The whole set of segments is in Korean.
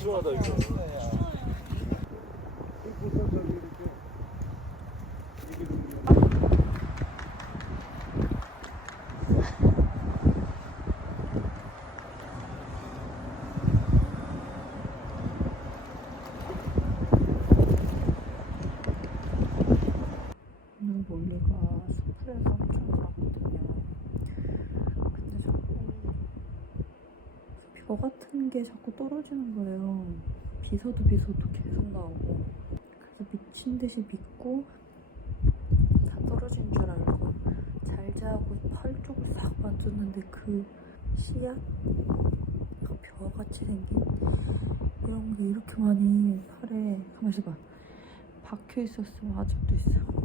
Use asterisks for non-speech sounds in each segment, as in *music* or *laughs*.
싫어하다 이거. 오늘 스프레서 엄청 좋았거든요. 근데 자꾸 벼 같은 게 자꾸 떨어지는 거예요. 비서도 비서도 계속 나오고. 그래서 미친 듯이 믿고 다 떨어진 줄 알고 잘 자고 팔 쪽을 싹 만졌는데 그 씨앗? 그 벼같이 생긴 이런 게 이렇게 많이 팔에 가만히 있어 봐 박혀 있었으면 아직도 있어.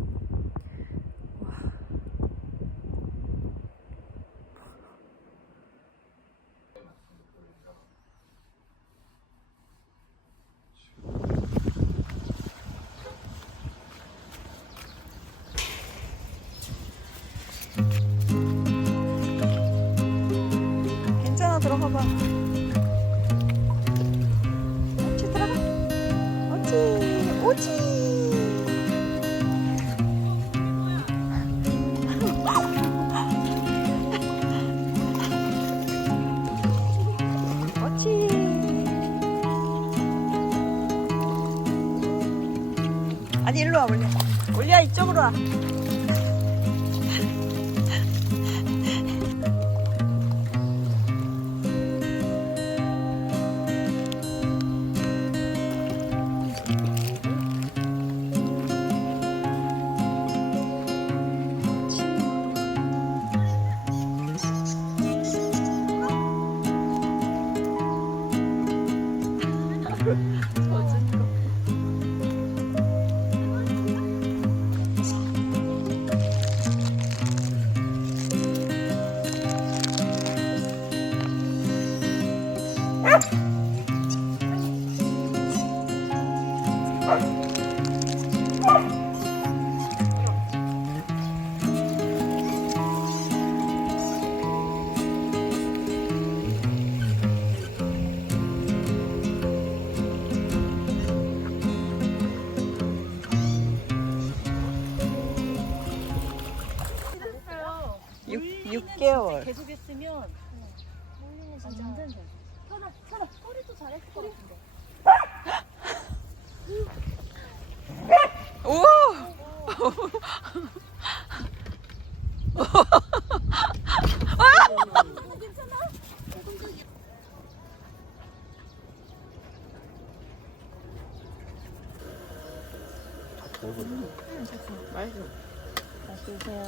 아니 일로 와 올려 올려 이쪽으로 와 6 개월 계속 했으면 몰리는 진짜 완전 잘. 선아, 선아, 꼬리도 잘했을 것 같은데.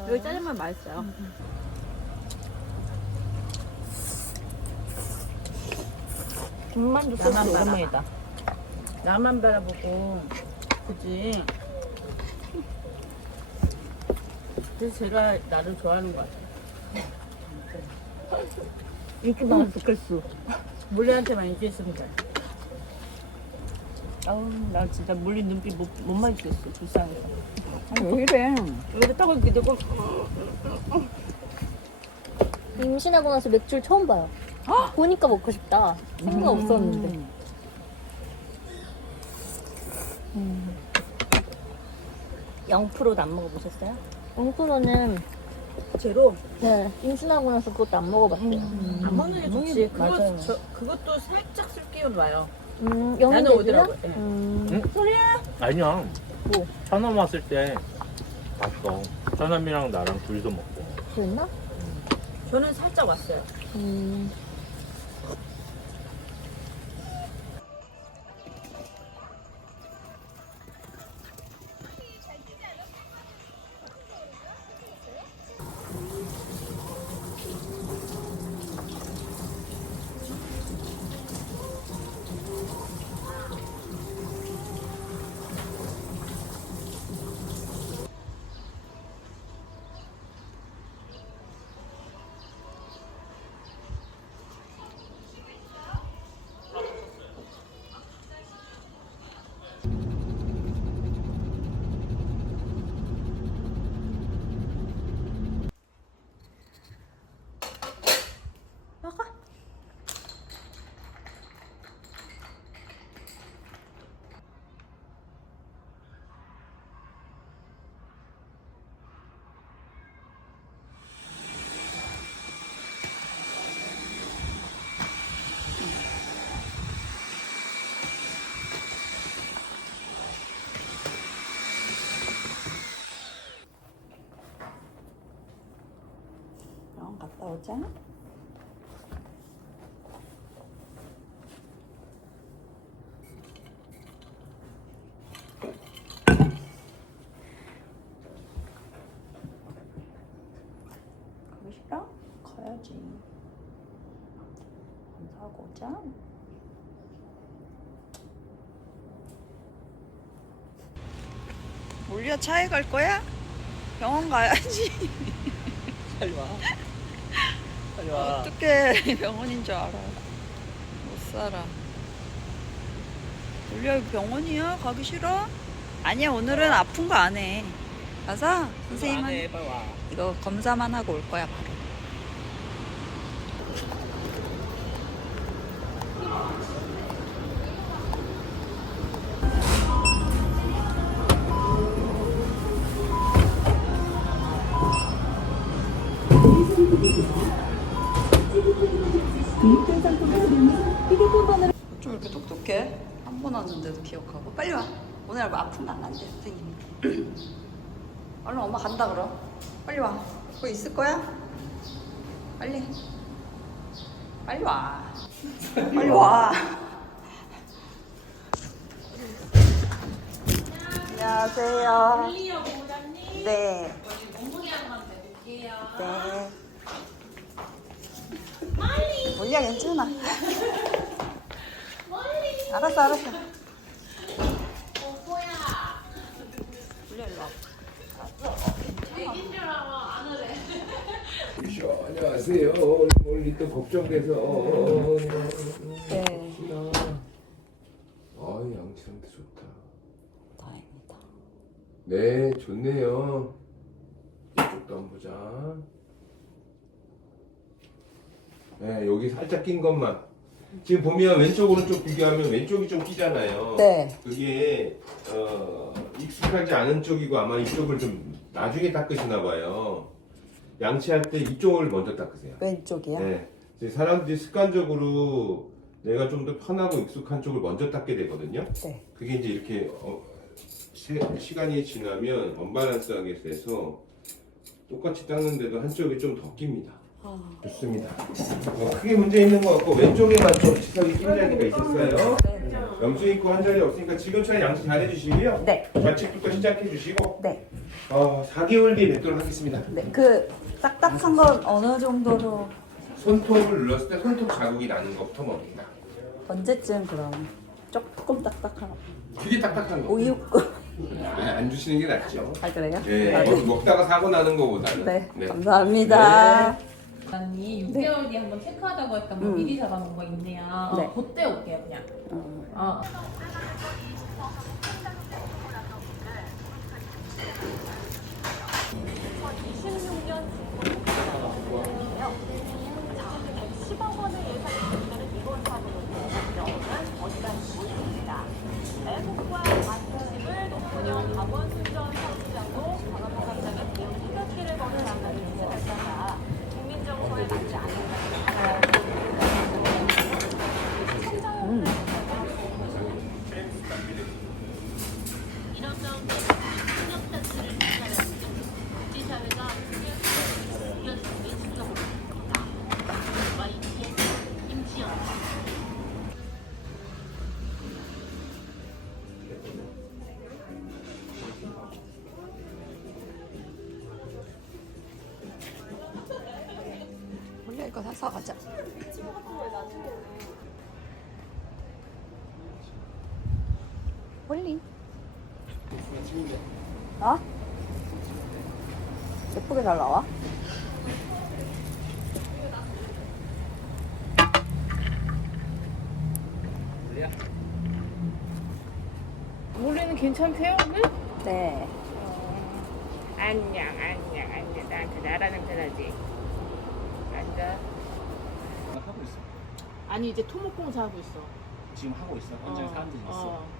여기 짜장면 맛있어요 군만두 소스 오랜만이다. 나만 바라보고 그지 그래서 제가 나를 좋아하는 것 같아요 이렇게 많으면 좋겠어. 물리한테만 인기 있으면 돼 아우, 나 진짜 몰리 눈빛 못, 못 마주쳤어. 불쌍해서. 아니 왜 이래 여기다 타고 이렇게 되고. 임신하고 나서 맥주를 처음 봐요. 보니까 먹고 싶다. 생각 없었는데. 0%도 안 먹어보셨어요? 엉프로는 제로 네, 임신하고 나서 그것도 안 먹어봤대요. 음, 안 먹는 게 좋지 그거, 맞아요. 저, 그것도 살짝 술 기운 와요 음, 나는 영양제도요? 오더라고 예. 음, 아니야. 뭐? 처남 왔을 때 봤어. 처남이랑 나랑 둘이서 먹고. 그랬나? 저는 살짝 왔어요 음, 보자. 가기 싫어? 가야지. 검사하고 오자. 올려 차에 갈 거야? 병원 가야지. *laughs* 빨리 와. 빨리 와. 어떻게 병원인 줄 알아. 못 살아. 올려 병원이야? 가기 싫어? 아니야 오늘은 아픈 거 안 해. 가서 선생님은 안 해 빨리 와. 이거 검사만 하고 올 거야 바로. 똑똑해? 한번 왔는데도 기억하고. 빨리 와. 오늘 아프면 안 한대 선생님이 *clears throat* 얼른 엄마 간다 그럼. 빨리 와. 그거 있을 거야? 빨리. 빨리 와. 빨리 와. 안녕하세요. 네. 네. 몰려 괜찮아. 알았어 알았어. 몰려 일로 와. 그렇죠. 안녕하세요. 오늘 또 걱정돼서. 네. 아, 양치 상태 좋다. 다행이다. 네, 좋네요. 이쪽도 한번 보자. 네, 여기 살짝 낀 것만. 지금 보면 왼쪽 오른쪽 비교하면 왼쪽이 좀 끼잖아요. 네. 그게 어, 익숙하지 않은 쪽이고 아마 이쪽을 좀 나중에 닦으시나 봐요. 양치할 때 이쪽을 먼저 닦으세요. 왼쪽이야? 네. 이제 사람들이 습관적으로 내가 좀 더 편하고 익숙한 쪽을 먼저 닦게 되거든요. 네. 그게 이제 이렇게 어, 시, 간이 지나면 언밸런스하게 돼서 똑같이 닦는데도 한쪽이 좀 더 낍니다. 아, 좋습니다. 뭐 크게 문제 있는 것 같고 왼쪽에만 좀 지석이 낀 자리가 있었어요. 염증 있고 한 자리 없으니까 지금처럼 양치 잘 해주시고요. 네. 좌측부터 시작해 주시고 네. 어, 4개월 뒤에 뵙도록 하겠습니다. 네. 그 딱딱한 건 어느 정도로 손톱을 눌렀을 때 손톱 자국이 나는 것부터 봅니다. 언제쯤 그럼 조금 딱딱한 그게 딱딱한 거. 우유국 아, 안 주시는 게 낫죠. 아 그래요? 네, 아, 먹- 먹다가 사고 나는 거보다는. 네. 감사합니다. 아니 6개월 뒤에 한번 체크하자고 했다 뭐 음. 미리 잡아놓은 거 있네요. 네. 어, 그때 올게요 그냥. 어. 어. 사서 가자. 홀리. 어? 예쁘게 잘 나와? 몰래는 괜찮대요? 네? 네. 안녕 안녕 안녕 나한테 나라는 편하지. 앉아. 아니 이제 토목공사 하고 있어. 지금 하고 있어. 현장 사람들이 있어. 어.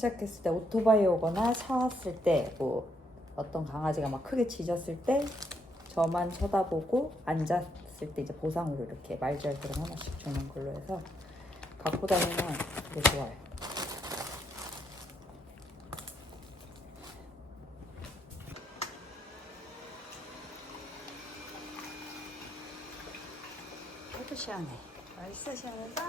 산책했을 때 오토바이 오거나 차 왔을 때 뭐 어떤 강아지가 막 크게 짖었을 때 저만 쳐다보고 앉았을 때 이제 보상으로 이렇게 말잘들을 하나씩 주는 걸로 해서 갖고 다니면 되게 좋아요. 시원해. 맛있어 시원해서?